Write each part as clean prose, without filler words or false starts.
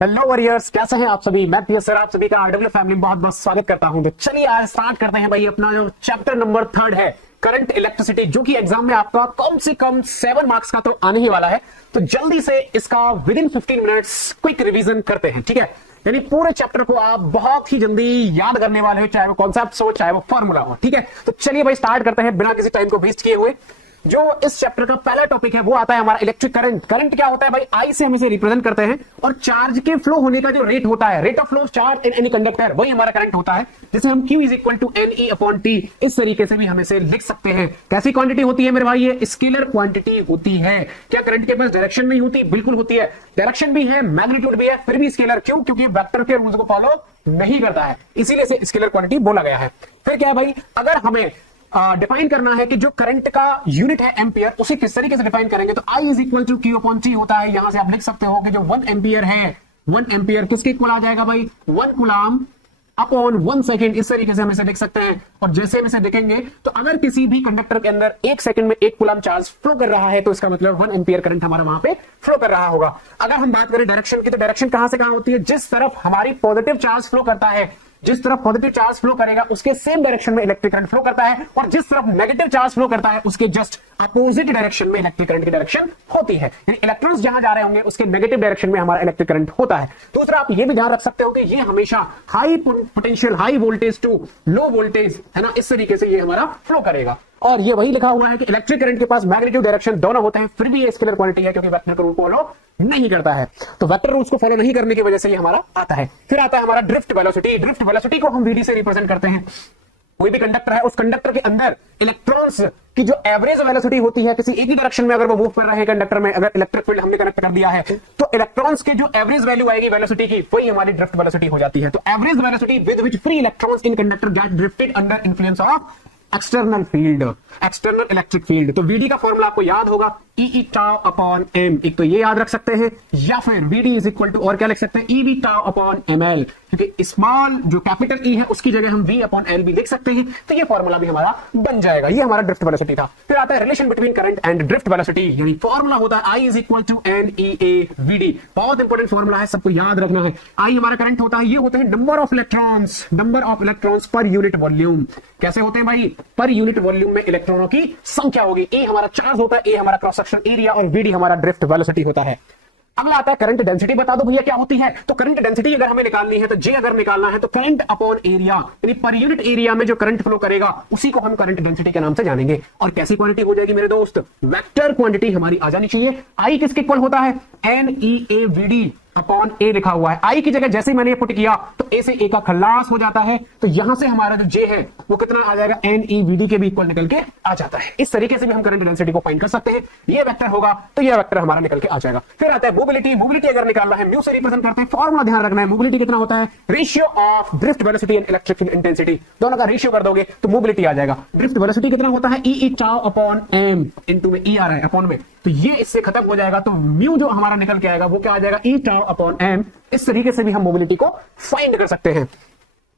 Hello warriors, कैसे हैं आप सभी। मैं पीएस सर आप सभी का आरडब्ल्यू फैमिली में बहुत बहुत स्वागत करता हूं। तो चलिए आज स्टार्ट करते हैं भाई अपना जो चैप्टर नंबर 3 है करंट इलेक्ट्रिसिटी, जो कि एग्जाम में आपका कम से कम 7 मार्क्स का तो आने ही वाला है। तो जल्दी से इसका with in 15 minutes quick revision करते हैं, ठीक है। यानी पूरे चैप्टर को आप बहुत ही जल्दी याद करने वाले हो, चाहे वो कॉन्सेप्ट हो चाहे वो फॉर्मूला हो, ठीक है। तो चलिए भाई स्टार्ट करते हैं बिना किसी टाइम को वेस्ट किए हुए। जो इस चैप्टर का पहला टॉपिक है वो आता है हमारा इलेक्ट्रिक करंट। करंट क्या होता है भाई, आई से हम इसे रिप्रेजेंट करते हैं, और चार्ज के फ्लो होने का जो रेट होता है, rate of flow charge in any conductor, वही हमारा करंट होता है, जिसे हम Q is equal to NE upon T इस तरीके से भी हम इसे लिख सकते हैं। कैसी क्वांटिटी होती है मेरे भाई, ये स्केलर क्वांटिटी होती है। क्या करंट के पास डायरेक्शन नहीं होती? बिल्कुल होती है, डायरेक्शन भी है, मैग्नीट्यूड भी है, फिर भी स्केलर। क्यों? क्योंकि वेक्टर के रूल्स को फॉलो नहीं करता है, इसीलिए इसे स्केलर क्वांटिटी बोला गया है। फिर क्या है भाई, अगर हमें डिफाइन करना है कि जो करंट का यूनिट है एम्पियर, उसे किस तरीके से डिफाइन करेंगे, तो I is equal to Q upon T होता है। यहां से आप लिख सकते हो कि जो 1 एम्पियर है, 1 एम्पियर किसके इक्वल आ जाएगा भाई, 1 कूलम अपॉन 1 सेकेंड। इस तरीके से हम इसे लिख सकते हैं। और जैसे हम इसे देखेंगे तो अगर किसी भी कंडक्टर के अंदर 1 सेकंड में 1 कूलम चार्ज फ्लो कर रहा है, तो इसका मतलब 1 एम्पियर करंट हमारा वहां पे फ्लो कर रहा होगा। अगर हम बात करें डायरेक्शन की, तो डायरेक्शन कहां से कहां होती है, जिस तरफ हमारी पॉजिटिव चार्ज फ्लो करता है, जिस तरफ पॉजिटिव चार्ज फ्लो करेगा उसके सेम डायरेक्शन में इलेक्ट्रिक करंट फ्लो करता है, और जिस तरफ नेगेटिव चार्ज फ्लो करता है उसके जस्ट अपोजिट डायरेक्शन में इलेक्ट्रिक करंट की डायरेक्शन होती है। यानी इलेक्ट्रॉन्स जहां जा रहे होंगे उसके नेगेटिव डायरेक्शन में हमारा इलेक्ट्रिक करंट होता है। दूसरा, आप ये भी ध्यान रख सकते हो कि ये हमेशा high potential, high voltage to low voltage, है ना, इस तरीके से ये हमारा फ्लो करेगा। और ये वही लिखा हुआ है कि इलेक्ट्रिक करंट के पास मैग्नीट्यूड डायरेक्शन दोनों होते हैं, फिर भी ये स्केलर क्वांटिटी है, क्योंकि वेक्टर रूल फॉलो नहीं करता है। तो वेक्टर रूल्स को फॉलो नहीं करने की वजह से ये हमारा आता है। फिर आता है हमारा ड्रिफ्ट वेलोसिटी। ड्रिफ्ट वेलोसिटी को हम VD से रिप्रेजेंट करते हैं। कोई भी कंडक्टर है, उस कंडक्टर के अंदर इलेक्ट्रॉन्स की जो एवरेज वेलोसिटी होती है, किसी एक ही डायरेक्शन में अगर वो मूव कर रहे हैं कंडक्टर में, अगर इलेक्ट्रिक फील्ड हमने कनेक्ट कर दिया है, तो इलेक्ट्रॉन्स के जो एवरेज वैल्यू आएगी वेलोसिटी की, वही हमारी ड्रिफ्ट वेलोसिटी हो जाती है। तो average velocity with which free electrons in conductor get drifted under influence of external field, external electric field. तो VD का फॉर्मूला आपको याद होगा, E टाउ अपॉन M। एक तो ये याद रख सकते हैं, या फिर VD इज इक्वल टू, और क्या लिख सकते हैं, EV टाउ अपॉन ML, क्योंकि स्मॉल जो कैपिटल E है उसकी जगह हम V अपॉन L भी लिख सकते हैं। तो ये फॉर्मूला भी हमारा बन जाएगा। ये हमारा ड्रिफ्ट वेलोसिटी था। फिर आता है relation between current and drift velocity, यानी फॉर्मूला होता है I is equal to NEA VD। बहुत इंपॉर्टेंट फॉर्मूला है, सबको याद रखना है। I हमारा करंट होता है, ये होते हैं number of electrons per unit volume. कैसे होते हैं भाई, पर यूनिट वॉल्यूम में इलेक्ट्रॉनों की संख्या होगी। ए हमारा चार्ज होता है, ए हमारा क्रॉस सेक्शन एरिया, और VD हमारा ड्रिफ्ट वेलोसिटी होता है। अगला आता है करंट डेंसिटी। बता दो भैया क्या होती है। तो करंट डेंसिटी अगर हमें निकालनी है, तो J अगर निकालना है, तो करंट अपॉन एरिया, यानी पर यूनिट एरिया में जो करंट फ्लो करेगा उसी को हम करंट डेंसिटी के नाम से जानेंगे। और कैसी क्वांटिटी हो जाएगी मेरे दोस्त, वेक्टर क्वांटिटी हमारी आ जानी चाहिए। I किसके इक्वल होता है, NEA VD अपॉन A लिखा हुआ है। I की जगह जैसे ही मैंने पुट किया तो A से A का खल्लास हो जाता है, तो यहां से हमारा जो J है वो कितना आ जाएगा, NEVD के भी इक्वल निकल के आ जाता है। इस तरीके से भी हम करंट डेंसिटी को फाइंड कर सकते हैं। ये वेक्टर होगा तो ये वेक्टर हमारा निकल के आ जाएगा। फिर आता है मोबिलिटी। मोबिलिटी अगर निकालना है, म्यू से रिप्रेजेंट करते हैं। फॉर्मूला ध्यान रखना है, मोबिलिटी कितना होता है, ratio of drift velocity and electric field intensity, दोनों का रेशियो कर दोगे तो मोबिलिटी आ जाएगा। ड्रिफ्ट वेलोसिटी कितना होता है, E tau upon M, into में E आ रहा है अपॉन में, तो ये इससे खत्म हो जाएगा, तो म्यू जो हमारा निकल के आएगा वो क्या आ जाएगा, E टाउ अपॉन M। इस तरीके से भी हम मोबिलिटी को फाइंड कर सकते हैं।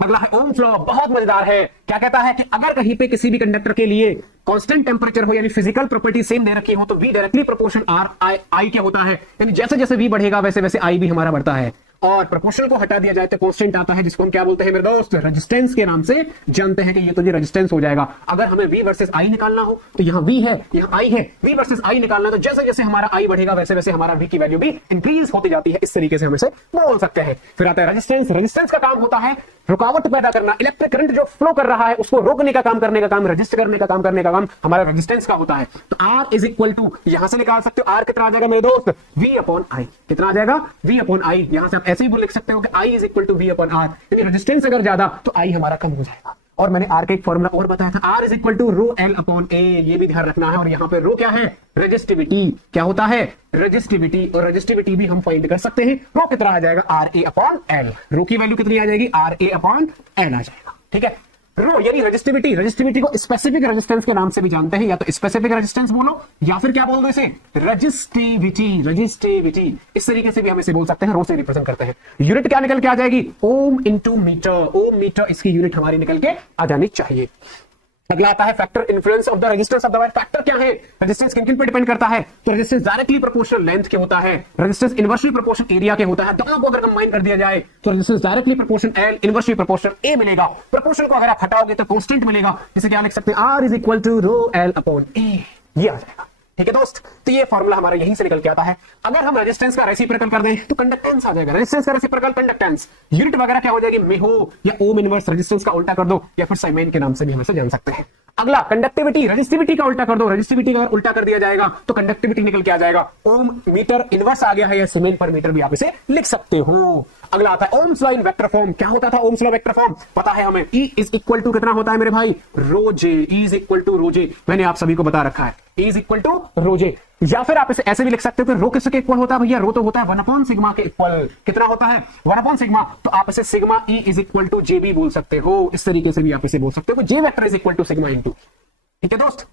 अगला है ओम्स लॉ, बहुत मजेदार है। क्या कहता है कि अगर कहीं पे किसी भी कंडक्टर के लिए कांस्टेंट टेंपरेचर हो, यानी फिजिकल प्रॉपर्टी सेम दे रखी हो, तो V डायरेक्टली प्रोपोर्शन I क्या होता है, यानी जैसे जैसे V बढ़ेगा वैसे वैसे I भी हमारा बढ़ता है। और प्रोपोर्शनल को हटा दिया जाए तो कांस्टेंट आता है, जिसको हम क्या बोलते हैं मेरे दोस्त, रेजिस्टेंस के नाम से जानते हैं कि ये तो जी रेजिस्टेंस हो जाएगा। अगर हमें V वर्सेस I निकालना हो, तो यहाँ V है यहाँ I है, V वर्सेस I निकालना है, तो जैसे जैसे हमारा I बढ़ेगा वैसे वैसे हमारा V की वैल्यू भी इंक्रीज होती जाती है। इस तरीके से हम इसे बोल सकते हैं। फिर आता है रेजिस्टेंस। रेजिस्टेंस का काम होता है रुकावट पैदा करना। इलेक्ट्रिक करंट जो फ्लो कर रहा है उसको रोकने का काम, करने का काम, रजिस्ट करने का काम हमारा रेजिस्टेंस का होता है। तो R इज इक्वल टू, यहां से निकाल सकते हो R कितना आ जाएगा मेरे दोस्त, V अपॉन I। कितना आ जाएगा, V अपॉन I। यहां से आप ऐसे ही लिख सकते हो कि I is equal to V upon R, यानी रेजिस्टेंस अगर ज्यादा तो I हमारा कम हो जाएगा। और मैंने R का एक फॉर्मूला और बताया था, R is equal to rho L upon A, ये भी ध्यान रखना है। और यहाँ पे रो क्या है, रेजिस्टिविटी। क्या होता है, रेजिस्टिविटी। और रेजिस्टिविटी भी हम फाइंड कर सकते हैं। रो कितना आ जाएगा, RA अपॉन L। रो की वैल्यू कितनी आ जाएगी, RA अपॉन L आ जाएगा, ठीक है। रो यानी रेजिस्टिविटी। रेजिस्टिविटी को स्पेसिफिक रेजिस्टेंस के नाम से भी जानते हैं, या तो स्पेसिफिक रेजिस्टेंस बोलो या फिर क्या बोल दो इसे, रेजिस्टिविटी। इस तरीके से भी हम इसे बोल सकते हैं, रो से रिप्रेजेंट करते हैं। यूनिट क्या निकल के आ जाएगी, ओम इंटू मीटर। ओम मीटर इसकी यूनिट हमारी निकल के आ जानी चाहिए। अगला आता है factor influence of the resistance of the wire. Factor क्या है, रेजिस्टेंस किन किन पे डिपेंड करता है, तो रेजिस्टेंस डायरेक्टली प्रोपोर्शनल लेंथ के होता है, रेजिस्टेंस इनवर्सली प्रोपोर्शनल एरिया के होता है। दोनों को अगर कंबाइन कर दिया जाए तो resistance directly proportional L, inversely proportional ए मिलेगा। प्रोपोर्शनल को अगर आप हटाओगे तो कांस्टेंट मिलेगा, जिसे क्या लिख सकते हैं, R is equal to rho L upon A, ये आ जाएगा। ठीक है दोस्त, तो ये फॉर्मूला हमारा यहीं से निकल के आता है। अगर हम रेजिस्टेंस का रेसिप्रोकल कर दें तो कंडक्टेंस आ जाएगा। रेजिस्टेंस का रेसिप्रोकल कंडक्टेंस, यूनिट वगैरह क्या हो जाएगी, मेहो या ओम इनवर्स। रेजिस्टेंस का उल्टा कर दो या फिर साइमेन के नाम से भी हम इसे जान सकते हैं। अगला कंडक्टिविटी, रेजिस्टिविटी का उल्टा कर दो। रेजिस्टिविटी का उल्टा कर दिया जाएगा तो कंडक्टिविटी निकल के आ जाएगा। ओम मीटर इनवर्स आ गया है, या सीमेन पर मीटर भी आप इसे लिख सकते हो। अगला आता है Ohm's law in vector form. क्या होता था ओम्स लॉ वेक्टर फॉर्म, पता है हमें, E इज इक्वल टू कितना होता है मेरे भाई, रोजे। E इज इक्वल टू रोजे, मैंने आप सभी को बता रखा है, E इज इक्वल टू रोजे। या फिर आप इसे ऐसे भी लिख सकते हो कि रो किसके इक्वल होता है भैया, रो तो होता है 1 सिग्मा के इक्वल। कितना होता है, 1 सिग्मा, तो आप इसे sigma E is equal to J भी बोल सकते हो। इस तरीके से भी आप इसे बोल सकते हो, J vector is equal to sigma into. ठीक है दोस्त,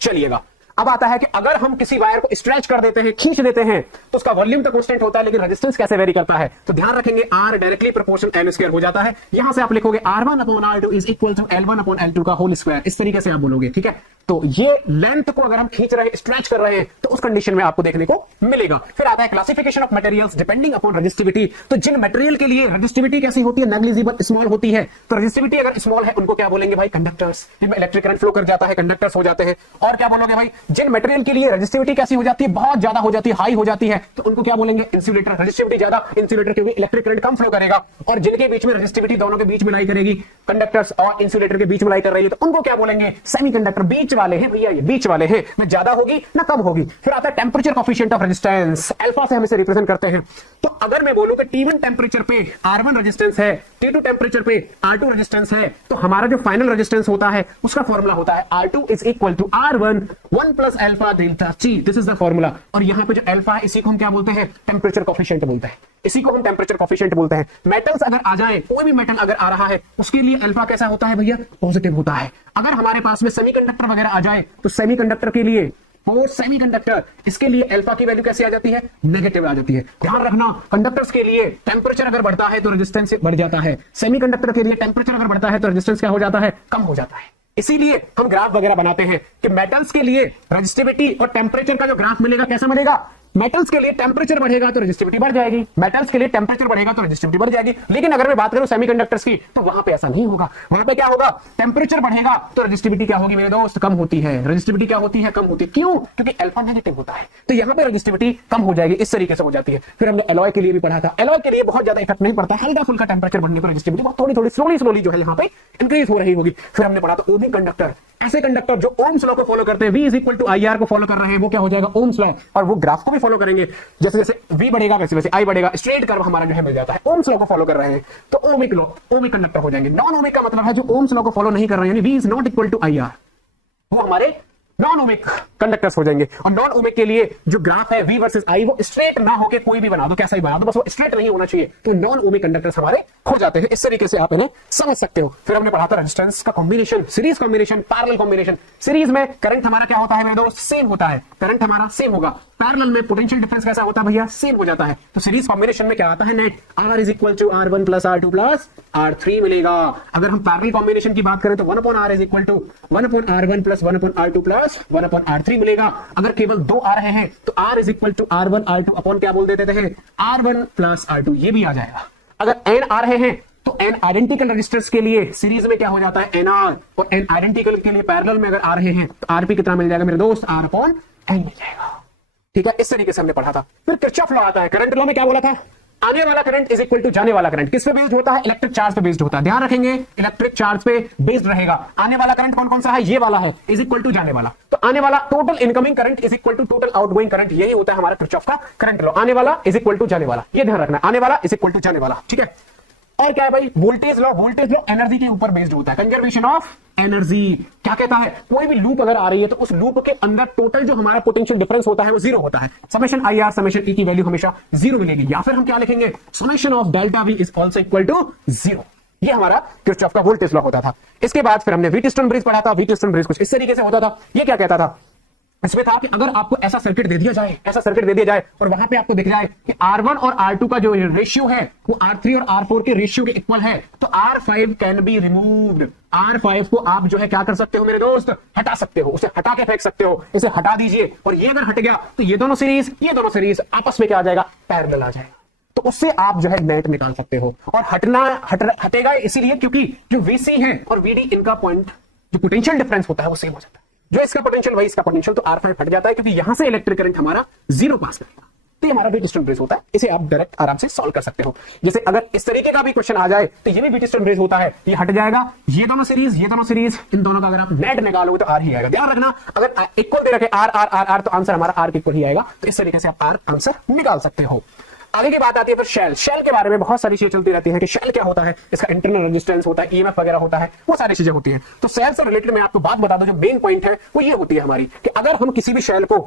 चलिएगा अब आता है कि अगर हम किसी वायर को स्ट्रेच कर देते हैं, खींच देते हैं, तो उसका वॉल्यूम तो कांस्टेंट होता है, लेकिन रेजिस्टेंस कैसे वेरी करता है, तो ध्यान रखेंगे R directly proportional n square हो जाता है। यहां से आप लिखोगे R1 upon R2 is equal to L1 upon L2 का होल स्क्वायर, इस तरीके से आप बोलोगे। ठीक है, तो ये लेंथ को अगर हम खींच रहे हैं, स्ट्रेच कर रहे हैं, तो उस कंडीशन में आपको देखने को मिलेगा। फिर आता है classification of materials depending upon resistivity. तो जिन मटेरियल के लिए रेजिस्टिविटी कैसी होती है, नेग्लिजिबल स्मॉल होती है, तो रेजिस्टिविटी अगर स्मॉल है उनको क्या बोलेंगे भाई, कंडक्टर्स। जिनमें इलेक्ट्रिक करंट फ्लो कर जाता है, कंडक्टर्स हो जाते हैं। और क्या बोलोगे भाई, जिन मटेरियल के लिए रेजिस्टिविटी कैसी हो जाती है, बहुत ज्यादा हो जाती है, हाई हो जाती है, तो उनको क्या बोलेंगे, इंसुलेटर। रेजिस्टिविटी ज्यादा, इंसुलेटर, क्योंकि इलेक्ट्रिक करंट कम फ्लो करेगा। और जिनके बीच में रेजिस्टिविटी दोनों के बीच मिलाई करेगी, कंडक्टर्स और इंसुलेटर के बीच मिलाई कर रही है, तो उनको क्या बोलेंगे, सेमीकंडक्टर। बीच वाले हैं भैया, ये बीच वाले हैं, ना ज्यादा होगी ना कम होगी। फिर आता है temperature coefficient of resistance, alpha से हम इसे रिप्रेजेंट करते हैं। तो अगर मैं बोलूं कि T1 टेंपरेचर पे R1 रेजिस्टेंस है, T2 टेंपरेचर पे R2 रेजिस्टेंस है, तो हमारा जो फाइनल रेजिस्टेंस होता है उसका फॉर्मूला होता है R2 is equal to R1 1 plus alpha delta T। This is the formula. और यहां पे जो अल्फा है, इसी को हम क्या बोलते हैं, टेंपरेचर कोएफिशिएंट बोलते हैं। इसी को हम टेंपरेचर कोएफिशिएंट बोलते हैं। मेटल्स अगर आ जाए, कोई भी मेटल अगर आ रहा है, उसके लिए अल्फा कैसा होता है भैया, पॉजिटिव होता है। अगर हमारे पास में सेमीकंडक्टर वगैरह आ जाए, तो सेमीकंडक्टर के लिए, फॉर सेमीकंडक्टर, इसके लिए अल्फा की वैल्यू कैसी आ जाती है, नेगेटिव आ जाती है। ध्यान रखना, कंडक्टर्स के लिए टेंपरेचर अगर बढ़ता है तो रेजिस्टेंस बढ़ जाता है। सेमीकंडक्टर के लिए टेंपरेचर अगर बढ़ता है तो रेजिस्टेंस क्या हो जाता है, कम हो जाता है। इसीलिए हम ग्राफ वगैरह बनाते हैं कि मेटल्स के लिए रेजिस्टिविटी और टेंपरेचर का जो ग्राफ मिलेगा, कैसा मिलेगा, मेटल्स के लिए टेंपरेचर बढ़ेगा तो रेजिस्टिविटी बढ़ जाएगी, मेटल्स के लिए टेंपरेचर बढ़ेगा तो रेजिस्टिविटी बढ़ जाएगी। लेकिन अगर मैं बात करूं सेमीकंडक्टर्स की, तो वहां पे ऐसा नहीं होगा। वहां पे क्या होगा, टेंपरेचर बढ़ेगा तो रेजिस्टिविटी क्या होगी मेरे दोस्त, कम होती है। रेजिस्टिविटी क्या होती है, कम होती है। क्यों, क्योंकि अल्फा नेगेटिव होता है, तो यहां पे रेजिस्टिविटी कम हो जाएगी। इस तरीके से हो जाती है। फिर हमने एलॉय के लिए भी पढ़ा था, एलॉय के लिए बहुत ज्यादा इफेक्ट नहीं पड़ता, हल्का फुल्का टेंपरेचर बढ़ने पर रेजिस्टिविटी बहुत थोड़ी थोड़ी स्लोली जो है यहाँ पे इंक्रीज हो रही होगी। फिर हमने पढ़ा था ओमिक कंडक्टर, ऐसे कंडक्टर जो ओम्स लॉ को फॉलो करते हैं, V is equal to IR को फॉलो कर रहे हैं, वो क्या हो जाएगा, ओम्स लॉ। और वो ग्राफ को भी फॉलो करेंगे, जैसे जैसे V बढ़ेगा वैसे वैसे I बढ़ेगा, स्ट्रेट कर्व हमारा जो है मिल जाता है। ओम्स लॉ को फॉलो कर रहे हैं तो ओमिक लॉ, ओमिक कंडक्टर हो जाएंगे। नॉन ओमिक का मतलब है जो ओम्स लॉ को फॉलो नहीं कर रहे हैं, यानी V is not equal to IR, वो हमारे नॉन ओमिक कंडक्टर्स हो जाएंगे। और नॉन ओमिक के लिए जो ग्राफ है V वर्सेस I, वो स्ट्रेट ना होके कोई भी बना दो, कैसा ही बना दो, बस वो स्ट्रेट नहीं होना चाहिए, तो नॉन ओमिक कंडक्टर्स हमारे हो जाते हैं। इस तरीके से आप इन्हें समझ सकते हो। फिर हमने पढ़ा था रेजिस्टेंस का combination, series combination, parallel combination. Series में करंट हमारा क्या होता है मेरे दोस्त, सेम होता है, करंट हमारा सेम होगा। पैरेलल में पोटेंशियल डिफरेंस कैसा होता है भैया, सेम हो जाता है। तो सीरीज कॉम्बिनेशन में क्या आता है, net R is equal to R1 plus R2 plus R3 मिलेगा। अगर हम पैरेलल कॉम्बिनेशन की बात करें तो 1 upon R is equal to 1 upon R1 plus 1 upon R2 plus 1 upon R3 मिलेगा। अगर केवल दो आ रहे हैं तो R is equal to R1 R2 upon क्या बोल देते हैं, R1 प्लस R2, ये भी आ जाएगा। अगर n आ रहे हैं तो n आइडेंटिकल रजिस्टर्स के लिए सीरीज में क्या हो जाता है, NR, और n आइडेंटिकल के लिए पैरेलल में अगर आ रहे हैं तो RP कितना मिल जाएगा मेरे दोस्त, R अपॉन n मिल जाएगा। ठीक है, इस तरीके से हमने पढ़ा था। फिर किरचॉफ लॉ आता है। करंट लॉ में क्या बोला था, आने वाला करंट इज इक्वल टू जाने वाला करंट। किस पे बेस्ड होता है, इलेक्ट्रिक चार्ज पे बेस्ड होता है। ध्यान रखेंगे, इलेक्ट्रिक चार्ज पे बेस्ड रहेगा। आने वाला करंट कौन कौन सा है, ये वाला है, इज इक्वल टू जाने वाला। तो आने वाला total incoming current is equal to total outgoing current, यही होता है हमारा किरचॉफ का करंट लॉ। आने वाला इज इक्वल टू जाने वाला, ये ध्यान रखना, आने वाला इज इक्वल टू जाने वाला। ठीक है, और क्या है भाई, voltage law. Voltage law energy के ऊपर बेस्ड होता है, कंजर्वेशन ऑफ एनर्जी। क्या कहता है, कोई भी लूप अगर आ रही है तो उस लूप के अंदर टोटल जो हमारा पोटेंशियल डिफरेंस होता है वो जीरो होता है। समेशन IR समेशन E की वैल्यू हमेशा जीरो मिलेगी। या फिर हम क्या लिखेंगे, summation of delta V is also equal to zero. ये हमारा किरचॉफ का वोल्टेज लॉ होता था। इसके बाद फिर हमने व्हीटस्टोन ब्रिज पढ़ा था। व्हीटस्टोन ब्रिज कुछ इस तरीके से होता था। ये क्या कहता था, इसमें था कि अगर आपको ऐसा सर्किट दे दिया जाए और वहां पे आपको दिख जाए कि R1 और R2 का जो रेशियो है वो R3 और R4 के रेशियो के इक्वल है, तो R5 can be removed. R5 को आप जो है क्या कर सकते हो मेरे दोस्त, हटा सकते हो, उसे हटा के फेंक सकते हो, इसे हटा दीजिए। और ये अगर हट गया तो ये दोनों सीरीज आपस में क्या आ जाएगा, पैरेलल आ जाएगा। तो उससे आप जो है नेट निकाल सकते हो। और हटेगा इसीलिए क्योंकि जो VC है और VD इनका पॉइंट जो पोटेंशियल डिफरेंस होता है वो सेम हो जाता है। जो इसका पोटेंशियल वही इसका पोटेंशियल, तो R5 हट जाता है क्योंकि यहां से इलेक्ट्रिक करंट हमारा 0 पास करेगा। तो ये हमारा व्हीटस्टोन ब्रिज होता है, इसे आप डायरेक्ट आराम से सॉल्व कर सकते हो। जैसे अगर इस तरीके का भी क्वेश्चन आ जाए तो ये भी व्हीटस्टोन ब्रिज होता है, ये हट जाएगा, ये दोनों सीरीज इन दोनों का अगर आप नेट निकालोगे तो R ही आएगा। ध्यान रखना अगर इक्वल दे रखे R तो आंसर हमारा R के इक्वल ही आएगा। तो इस तरीके से आप R आंसर निकाल सकते हो। आगे की बात आती है फिर शेल के बारे में बहुत सारी चीजें चलती रहती हैं कि शेल क्या होता है, इसका इंटरनल रेजिस्टेंस होता है, ईएमएफ वगैरह होता है, वो सारी चीजें होती हैं। तो शेल से रिलेटेड मैं आपको बात बता दूं, जो मेन पॉइंट है वो ये होती है हमारी कि अगर हम किसी भी शेल को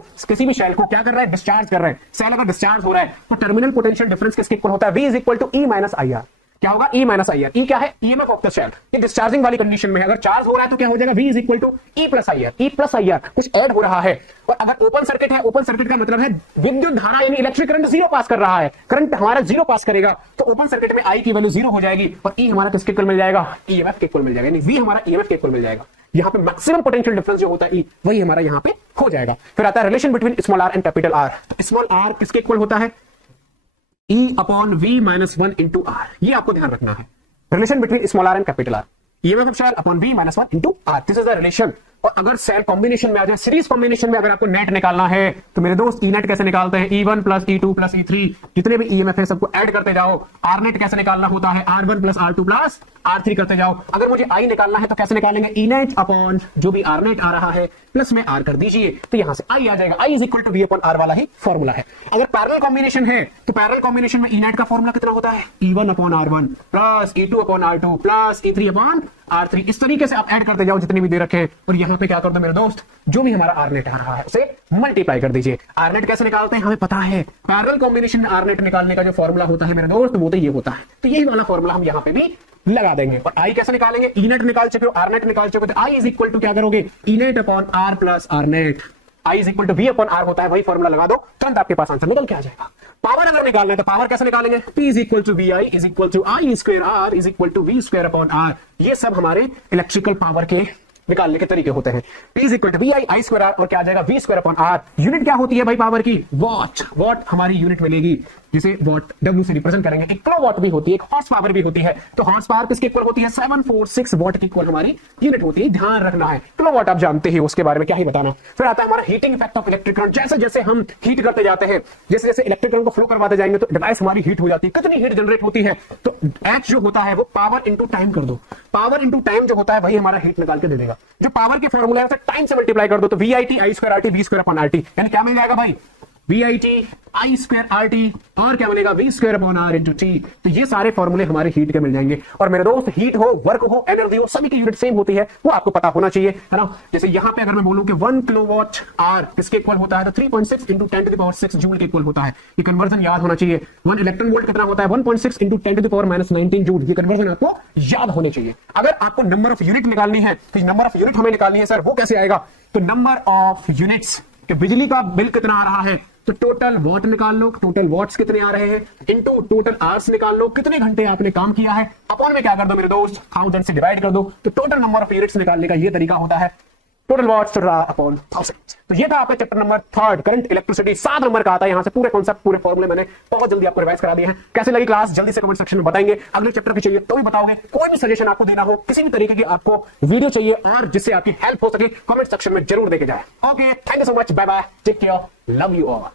क्या कर रहे हैं, डिस्चार्ज कर रहे हैं, शेल अगर डिस्चार्ज हो रहा है तो टर्मिनल पोटेंशियल डिफरेंस किसके इक्वल होता है, V is equal to E minus IR। क्या होगा, E माइनस IR। E क्या है, ईएमएफ ऑफ द शेल। ये डिस्चार्जिंग वाली कंडीशन में है, अगर चार्ज हो रहा है तो क्या हो जाएगा, V is equal to E plus IR। E plus IR कुछ ऐड हो रहा है। और अगर ओपन सर्किट है, ओपन सर्किट का मतलब है विद्युत धारा यानी इलेक्ट्रिक करंट 0 पास कर रहा है, करंट हमारा 0 पास करेगा, तो ओपन सर्किट में I की वैल्यू 0 हो जाएगी और E हमारा किसके इक्वल मिल जाएगा, EMF के इक्वल मिल जाएगा, यानी V हमारा EMF के इक्वल मिल जाएगा। यहाँ पे मैक्सिमम पोटेंशियल डिफरेंस जो होता है E, वही हमारा यहाँ पे हो जाएगा। फिर आता है relation between small r and capital R। तो स्मॉल r किसके इक्वल होता है, E upon V minus 1 into R। ये आपको ध्यान रखना है, relation between small r and capital R, EMF of cell upon V minus 1 into R, this is the relation. और अगर सेल कॉम्बिनेशन में आ जाए, सीरीज कॉम्बिनेशन में अगर आपको नेट निकालना है तो मेरे दोस्त ई नेट कैसे निकालते हैं, E1 plus E2 plus E3, जितने भी ईएमएफ है सबको ऐड करते जाओ। R नेट कैसे निकालना होता है, R1 plus R2 plus R3 करते जाओ। अगर मुझे I निकालना है तो कैसे निकालेंगे, E नेट अपॉन जो भी R नेट आ रहा है प्लस में R कर दीजिए, तो यहां से I आ जाएगा। I is equal to V upon R वाला ही फॉर्मूला है। अगर पैरेलल कॉम्बिनेशन है तो पैरेलल कॉम्बिनेशन में E नेट का फॉर्मूला कितना होता है, E1 upon R1 plus E2 upon R2 plus E3 upon R3। इस तरीके से आप ऐड करते जाओ जितनी भी दे रखे हैं, और यहां पे क्या कर दो मेरे दोस्त, जो भी हमारा R नेट आ रहा है उसे मल्टीप्लाई कर दीजिए। R नेट कैसे निकालते हैं हमें पता है, पैरेलल कॉम्बिनेशन में R नेट निकालने का जो फॉर्मूला होता है मेरे दोस्त वो तो ये होता है। तो यही वाला फॉर्मूला हम यहाँ पे भी लगा देंगे। और I कैसे निकालेंगे, E नेट निकाल चुके हो, R नेट निकाल चुके हो, तो I इज इक्वल टू क्या करोगे, E net upon R plus R net. I is equal to V upon R होता है, वही फॉर्मूला लगा दो, तुरंत आपके पास आंसर निकल के आ जाएगा। पावर अगर निकालना है तो पावर कैसे निकालेंगे, P is equal to VI is equal to I square R is equal to V square upon R। ये सब हमारे इलेक्ट्रिकल पावर के निकालने के तरीके होते हैं। P is equal to VI I square R और क्या आ जाएगा, V square upon R। Unit क्या होती है भाई पावर की, वॉट। वॉट हमारी यूनिट मिलेगी जिसे वॉट W से रिप्रेजेंट करेंगे। एक किलो वॉट भी होती है, एक हॉर्स पावर भी होती है। तो हॉर्स पावर किसके इक्वल होती है, 746 वॉट की इक्वल हमारी यूनिट होती है। ध्यान रखना है, किलो वॉट आप जानते ही, उसके बारे में क्या ही बताना। फिर आता है हमारा heating effect of electric current. जैसे जैसे हम हीट करते जाते हैं, जैसे जैसे इलेक्ट्रिक करंट को फ्लो करवाते जाएंगे तो डिवाइस हमारी हीट हो जाती है। कितनी हीट जनरेट होती है, तो H जो होता है वो पावर इंटू टाइम कर दो। पावर इंटू टाइम जो होता है वही हमारा हीट निकाल के दे देगा। जो पावर के फॉर्मूला है टाइम से मल्टीप्लाई कर दो, तो VIT I square RT V square upon RT, यानी क्या मिल जाएगा भाई, VIT I स्क्वायर RT और क्या मिलेगा, V square upon R into T। तो ये सारे फॉर्मूले हमारे हीट के मिल जाएंगे। और मेरे दोस्त हीट हो, वर्क हो, एनर्जी हो, सभी की यूनिट सेम होती है, वो आपको पता होना चाहिए, है ना। जैसे यहाँ पे अगर मैं बोलूं कि 1 किलोवाट आवर किसके इक्वल होता है, तो 3.6 into 10 to the power 6 joule के इक्वल होता है। ये कन्वर्जन याद होना चाहिए। 1 इलेक्ट्रॉन वोल्ट कितना होता है, 1.6 into 10 to the power minus 19 joule. ये कन्वर्जन आपको याद होने चाहिए। अगर आपको नंबर ऑफ यूनिट निकालनी है तो नंबर ऑफ यूनिट हमें निकालनी है सर, वो कैसे आएगा, तो नंबर ऑफ यूनिट्स कि बिजली का बिल कितना आ रहा है, तो टोटल वॉट निकाल लो, टोटल वॉट्स कितने आ रहे हैं, इनटू टोटल आवर्स निकाल लो, कितने घंटे आपने काम किया है, अपॉन में क्या कर दो मेरे दोस्त, 1000 से डिवाइड कर दो। तो टोटल नंबर ऑफ यूनिट्स निकालने का ये तरीका होता है, टोटल वॉट्स अपॉन 1000। तो ये था आपका chapter number 3 current electricity. 7 number का आता है। यहाँ से पूरे कॉन्सेप्ट, पूरे फॉर्मूले मैंने बहुत जल्दी आपको रिवाइज करा दिए हैं। कैसे लगी क्लास जल्दी से कमेंट सेक्शन में बताएंगे। अगले चैप्टर की चाहिए तो भी बताओगे। कोई भी सजेशन आपको देना हो, किसी भी तरीके की आपको वीडियो चाहिए और जिससे आपकी हेल्प हो सके, कमेंट सेक्शन में जरूर देके जाए। Okay, thank you so much, bye bye, take care, love you all.